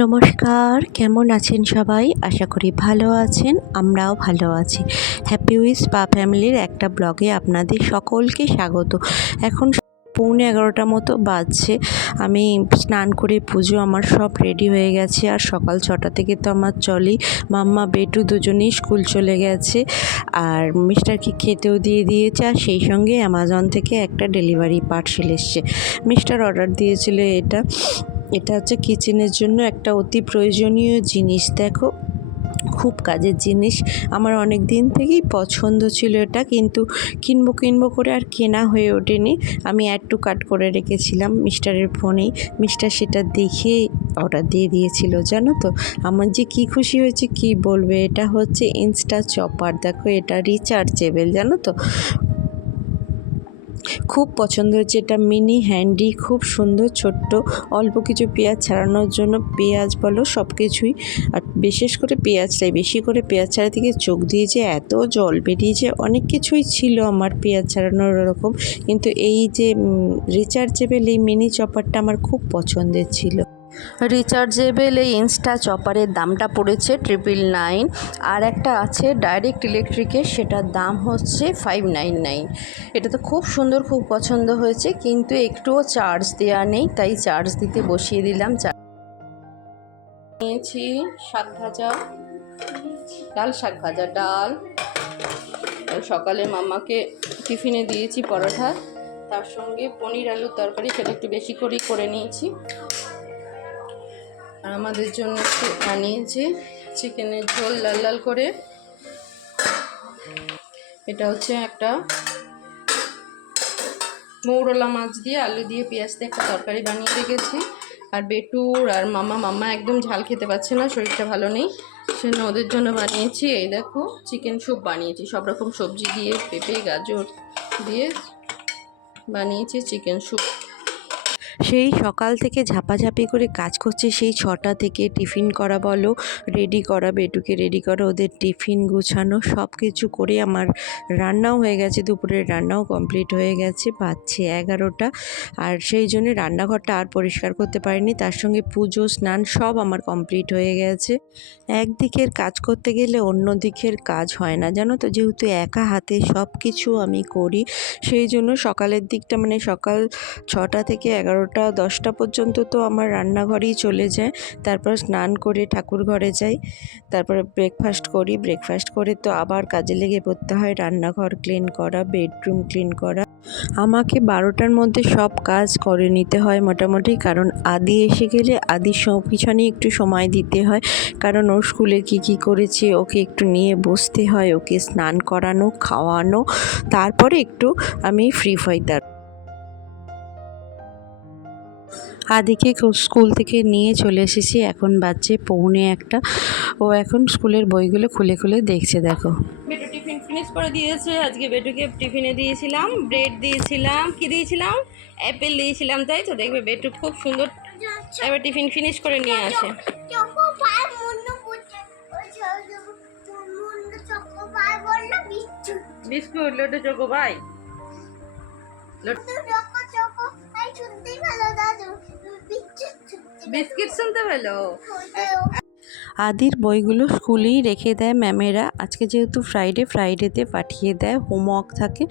নমস্কার, কেমন আছেন সবাই? আশা করি ভালো আছেন, আমরাও ভালো আছি। হ্যাপি উইস পা ফ্যামিলির একটা ব্লগে আপনাদের সকলকে স্বাগত। এখন পৌনে এগারোটা মতো বাজছে। আমি স্নান করে পুজো আমার সব রেডি হয়ে গেছে আর সকাল ছটা থেকে তো আমার চলেই মাম্মা, বেটু দুজনেই স্কুল চলে গেছে। আর মিস্টারকে খেতেও দিয়ে দিয়েছে আর সেই সঙ্গে অ্যামাজন থেকে একটা ডেলিভারি পার্সেল এসছে। মিস্টার অর্ডার দিয়েছিল এটা। এটা হচ্ছে কিচেনের জন্য একটা অতি প্রয়োজনীয় জিনিস, দেখো। খুব কাজের জিনিস। আমার অনেক দিন থেকেই পছন্দ ছিল এটা, কিন্তু কিনবো কিনবো করে আর কেনা হয়ে ওঠেনি। আমি অ্যাড টু কাট করে রেখেছিলাম মিস্টারের ফোনেই। মিস্টার সেটা দেখে অর্ডার দিয়ে দিয়েছিল, জানো তো? আমার যে কি খুশি হয়েছে কি বলবে? এটা হচ্ছে ইনস্টা চপার দেখো, এটা রিচার্জেবল জানো তো? খুব পছন্দ হয়েছে। এটা মিনি হ্যান্ডি, খুব সুন্দর, ছোট্ট, অল্প কিছু পেঁয়াজ ছাড়ানোর জন্য পেঁয়াজ বলো সব কিছুই আর বিশেষ করে পেঁয়াজটাই, বেশি করে পেঁয়াজ ছাড়া থেকে চোখ দিয়ে যে এত জল বেরিয়েছে, অনেক কিছুই ছিল আমার পেঁয়াজ ছাড়ানোর ওরকম। কিন্তু এই যে রিচার্জেবেল এই মিনি চপারটা আমার খুব পছন্দের ছিল। রিচার্জেবল এই ইনস্টা চপারের দামটা পড়েছে ট্রিপল নাইন আর একটা আছে ডাইরেক্ট ইলেকট্রিকের সেটার দাম হচ্ছে ফাইভ নাইন নাইন এটা তো খুব সুন্দর, খুব পছন্দ হয়েছে, কিন্তু একটুও চার্জ দেওয়া নেই, তাই চার্জ দিতে বসিয়ে দিলাম। চা- নিয়েছি শাক ভাজা ডাল শাক ভাজা ডাল। সকালে মামাকে টিফিনে দিয়েছি পরোটা, তার সঙ্গে পনির আলুর তরকারি, সেটা একটু বেশি করেই করে নিয়েছি। আর আমাদের জন্য একটু বানিয়েছি চিকেনের ঝোল লাল লাল করে। এটা হচ্ছে একটা মৌরলা মাছ দিয়ে আলু দিয়ে পেঁয়াজ দিয়ে একটা তরকারি বানিয়ে রেখেছি। আর বেটুর আর মামা মামা একদম ঝাল খেতে পারছে না, শরীরটা ভালো নেই। সেজন্য ওদের জন্য বানিয়েছি, এই দেখো, চিকেন স্যুপ বানিয়েছি। সব রকম সবজি দিয়ে পেঁপে, গাজর দিয়ে বানিয়েছি চিকেন স্যুপ সেই সকাল থেকে ঝাপাঝাপি করে কাজ করছে, সেই ছটা থেকে টিফিন করা বলো রেডি করা, বেটুকে রেডি করা, ওদের টিফিন গুছানো সব কিছু করে আমার রান্নাও হয়ে গেছে, দুপুরের রান্নাও কমপ্লিট হয়ে গেছে, বাজছে এগারোটা। আর সেই জন্য রান্নাঘরটা আর পরিষ্কার করতে পারিনি, তার সঙ্গে পুজো, স্নান সব আমার কমপ্লিট হয়ে গেছে। একদিকের কাজ করতে গেলে অন্য দিকের কাজ হয় না, জানো তো? যেহেতু একা হাতে সব কিছু আমি করি, সেই জন্য সকালের দিকটা মানে সকাল ছটা থেকে এগারোটা দশটা পর্যন্ত তো আমার রান্নাঘরেই চলে যায়। তারপর স্নান করে ঠাকুর ঘরে যাই। তারপরে ব্রেকফাস্ট করি। ব্রেকফাস্ট করে তো আবার কাজে লেগে পড়তে হয়। রান্নাঘর ক্লিন করা বেডরুম ক্লিন করা। আমাকে বারোটার মধ্যে সব কাজ করে নিতে হয় মোটামুটি। কারণ আদি এসে গেলে আদির পিছনে একটু সময় দিতে হয়। কারণ ও স্কুলে কি কি করেছে, ওকে একটু নিয়ে বসতে হয়। ওকে স্নান করানো, খাওয়ানো, তারপরে একটু আমি ফ্রি হই তার আদিকে স্কুল থেকে নিয়ে চলে এসেছি। এখন বাচ্চে পৌনে একটা। ও এখন স্কুলের বইগুলো খুলে খুলে দেখছে দেখো। বেটু টিফিন ফিনিশ করে দিয়েছে। আজকে বেটুকে টিফিনে দিয়েছিলাম ব্রেড দিয়েছিলাম কি দিয়েছিলাম? অ্যাপেল দিয়েছিলাম তাই তো? দেখবে বেটু খুব সুন্দর এবার টিফিন ফিনিশ করে নিয়ে আসে। বিস্কুট লোটো চোকো ভাই চকো চকো আই শুনতে ভালো দাদু বিস্কিট শুনতে পেল? আদির বইগুলো স্কুলেই রেখে দেয় ম্যামেরা। আজকে যেহেতু ফ্রাইডে ফ্রাইডেতে পাঠিয়ে দেয় হোমওয়ার্ক থাকে।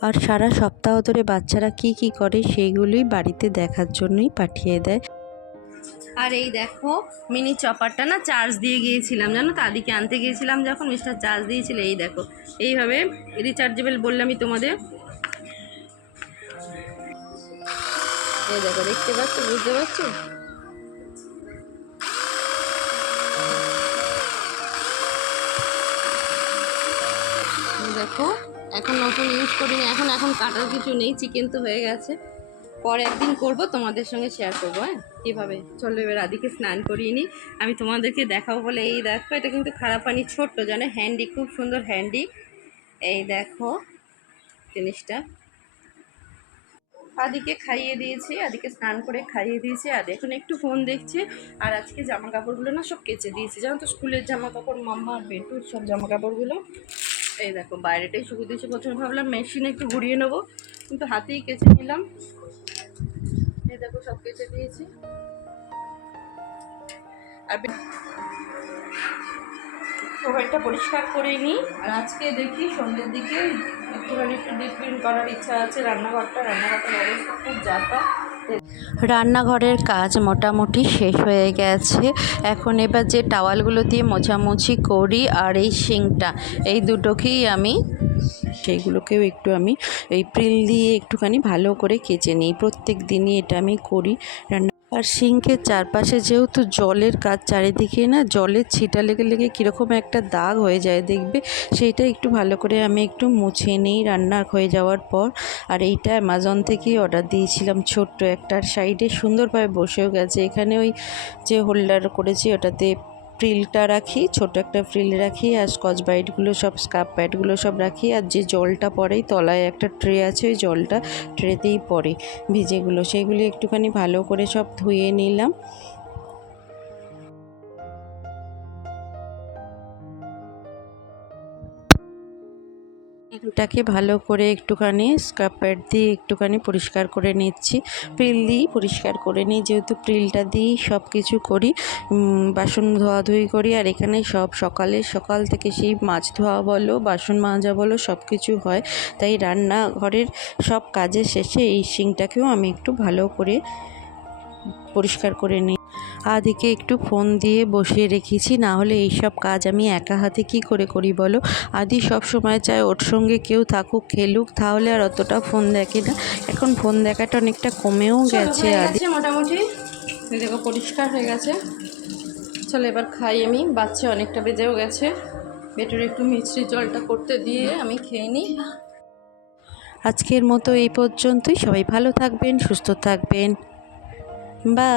আর সারা সপ্তাহ ধরে বাচ্চারা কি কি করে সেইগুলোই বাড়িতে দেখার জন্যই পাঠিয়ে দেয়। আর এই দেখো মিনি চপারটা না চার্জ দিয়ে গিয়েছিলাম জানো তাদিকে আনতে গিয়েছিলাম যখন মিস্টার চার্জ দিয়েছিল এই দেখো। এইভাবে রিচার্জেবল বললামই তোমাদের। এই দেখো দেখতে পাচ্ছ? বুঝতে পারছ? দেখো, এখন নতুন ইউজ করিনি, এখন এখন কাটার কিছু নেই চিকেন তো হয়ে গেছে। পরে একদিন করব, তোমাদের সঙ্গে শেয়ার করব হ্যাঁ? কীভাবে? চলো এবার আদিকে স্নান করিয়ে নিই। আমি তোমাদেরকে দেখাবো বলে, এই দেখো, এটা কিন্তু খারাপ পানি ছোট্ট, জানো? হ্যান্ডি খুব সুন্দর হ্যান্ডি এই দেখো জিনিসটা। আদিকে খাইয়ে দিয়েছি, আদিকে স্নান করে খাইয়ে দিয়েছি, আর এখন একটু ফোন দেখছে, আর আজকে জামা কাপড়গুলো না সব কেচে দিয়েছি। জানো তো, স্কুলের জামা কাপড় মাম্মা আর বেটুর সব জামা কাপড়গুলো এই দেখো বাইরেটাই শুকিয়ে দিয়েছি। প্রথমে ভাবলাম মেশিনে একটু ঘুরিয়ে নেব, কিন্তু হাতেই কেচে নিলাম। এই দেখো, সব কেচে দিয়েছি। আর ওভারটা পরিষ্কার করে নিই। আর আজকে দেখি সন্ধ্যের দিকে একটুখানি একটু ডিপ ক্লিন করার ইচ্ছা আছে। রান্নাঘরটা, রান্নাঘরটার অবস্থা খুব যাতা। রান্নাঘরের কাজ মোটামুটি শেষ হয়ে গেছে। এখন এবার যে টাওয়ালগুলো দিয়ে মোছামুছি করি আর এই শিংটা, এই দুটোকেই আমি, সেইগুলোকেও একটু আমি এই প্রিল দিয়ে একটুখানি ভালো করে কেচে নিই। প্রত্যেক দিনই এটা আমি করি। রান্না আর সিঙ্কের চারপাশে যেহেতু জলের কাজ, চারিদিকে না জলের ছিটা লেগে লেগে কীরকম একটা দাগ হয়ে যায় দেখবে। সেইটা একটু ভালো করে আমি একটু মুছে নিই রান্না হয়ে যাওয়ার পর। আর এইটা অ্যামাজন থেকেই অর্ডার দিয়েছিলাম ছোট্ট একটার সাইডে সুন্দরভাবে বসেও গেছে। এখানে ওই যে হোল্ডার করেছি, ওটাতে ফ্রিলটা রাখি, ছোট একটা ফ্রিল রাখি আর স্কচ ব্রাইটগুলো সব স্কাপ প্যাডগুলো সব রাখি আর যে জলটা পড়েই তলায় একটা ট্রে আছে, ওই জলটা ট্রেতেই পড়ে ভিজেগুলো। সেগুলি একটুখানি ভালো করে সব ধুয়ে নিলাম। এটাকে ভালো করে একটুখানি স্কার্প প্যাড দিয়ে একটুখানি পরিষ্কার করে নিচ্ছি। প্রিল দিয়েই পরিষ্কার করে নিই, যেহেতু প্রিলটা দিয়েই সব কিছু করি বাসন ধোয়াধুয়ি করি, আর এখানে সব সকালে সকাল থেকে সেই মাছ ধোয়া বলো, বাসন মাজা বলো সব কিছু হয়। তাই রান্নাঘরের সব কাজের শেষে এই সিংটাকেও আমি একটু ভালো করে পরিষ্কার করে নিই। আদিকে একটু ফোন দিয়ে বসিয়ে রেখেছি না হলে এই সব কাজ আমি একা হাতে কি করে করি বলো? আদি সব সময় চায় ওর সঙ্গে কেউ থাকুক খেলুক তাহলে আর অতটা ফোন দেখে না। এখন ফোন দেখাটা অনেকটা কমেও গেছে আদি। মোটামুটি। দেখো পরিষ্কার হয়ে গেছে। চলো এবার খাই আমি। বাচ্চা অনেকটা বেজেও গেছে। বেটুর একটু মিষ্টি জলটা করতে দিয়ে আমি খেয়ে নিই। আজকের মতো এই পর্যন্তই। সবাই ভালো থাকবেন সুস্থ থাকবেন। বাই।